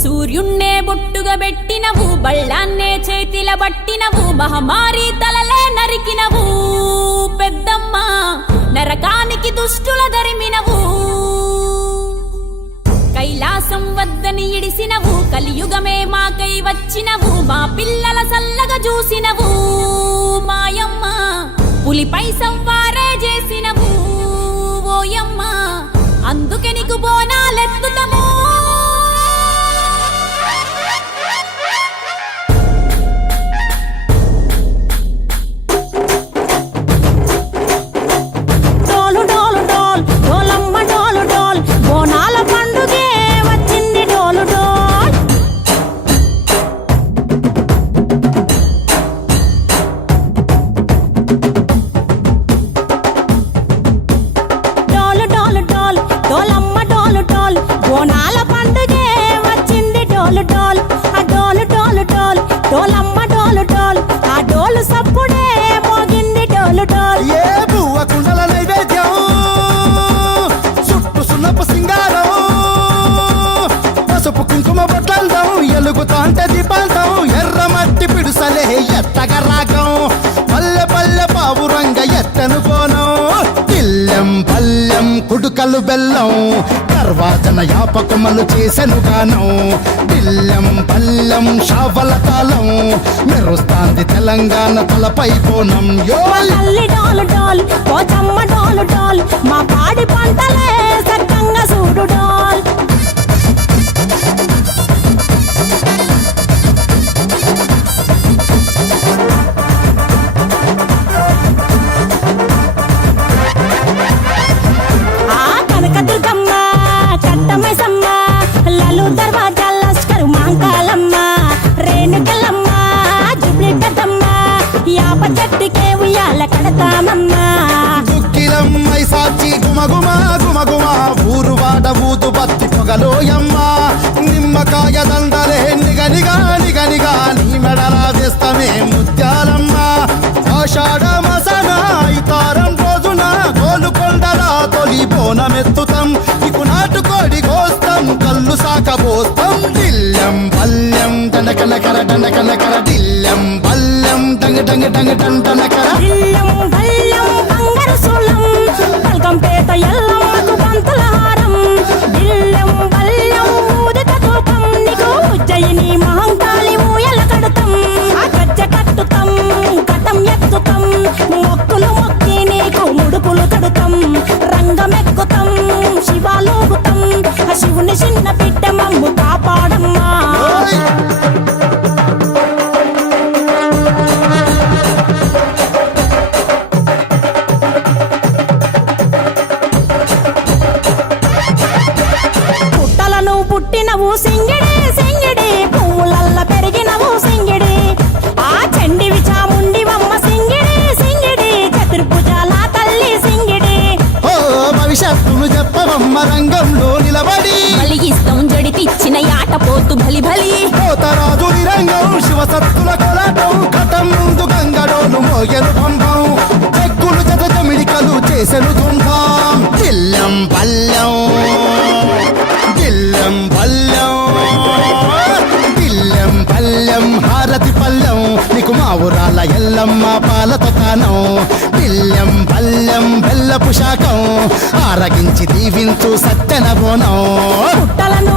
సూర్యుణ్ణే బొట్టుగా పెట్టినవు బళ్ళాన్నే చేతిల బట్టినవు మహమారి తలలే నరికినవు. పెద్దమ్మ నరకానికి దుష్టుల దరిమినవు. కైలాసం వద్దని ఇడిసినవు కలియుగమే మాకై వచ్చినవు మా పిల్లల సల్లగా చూసినవు. మాయమ్మ పులిపై సంవారే కుంకుమ బొట్లందం ఎలుగుతాంటే దీపాంతం ఎర్ర మట్టి పిడుసలే ఎత్తగ రాగం. పల్లె పల్లె పావురంగ ఎత్తను పోనం తిల్లెం పల్లెం కుడుకలు బెల్లం తర్వాతన యాపకమలు చేసెను గానం. తిల్లెం పల్లెం షావల తాళం మెరుస్తాంది తెలంగాణ తలపై కోణం. యో మా తల్లి డోలు మా పాడి పంటలే యాప చెట్టుకే ఉయ్యాల కడతామమ్మా. దుక్కిలమ్మై సాచి గుమగుమా గుమగుమా ఊరు వాడ ఊదు బత్తి పొగలోయమ్మ. నిమ్మకాయ దండలే నిగనిగా నిగనిగా నీ మెడల వేస్తమే ముత్యాలమ్మ. ఆషాఢ మసన ఇతారం రోజున గోలుకొండల తొలి బోనమెత్తుతాం. నీకు నాటుకోడి కోస్తాం కళ్ళు సాకబోస్తాం దిల్లం పల్లెం దండకనకర దండకనకర దిల్లం టంగ టంగ డంగ డంగ పుట్టినవు సింగిడి సింగిడి. పువ్వులల్ల పెరిగినవు సింగిడి. ఆ చండివి చాముండివమ్మ సింగిడి సింగిడి. చతుర్భుజాల తల్లి సింగిడి. ఓ భవిష్యత్తును చెప్పవమ్మ రంగంలో నిలబడి. బలిగిస్తాం జడితిచ్చిన యాట పోతు బలి బలి కోతరాజు నిరంగం శివసత్తుల కొలాటం. కటం ముందు గంగడోలు మోగెను పంపం. చెక్కులు జత జమిడికలు చేసెను పల్లెం హారతి పల్లెం నీకు మా ఊరాల ఎల్లమ్మ పాలతో తానం. దిల్లం పల్లెం బెల్లపు శాఖం ఆరగించి దీవించు సత్యన బోనం. పుట్టలను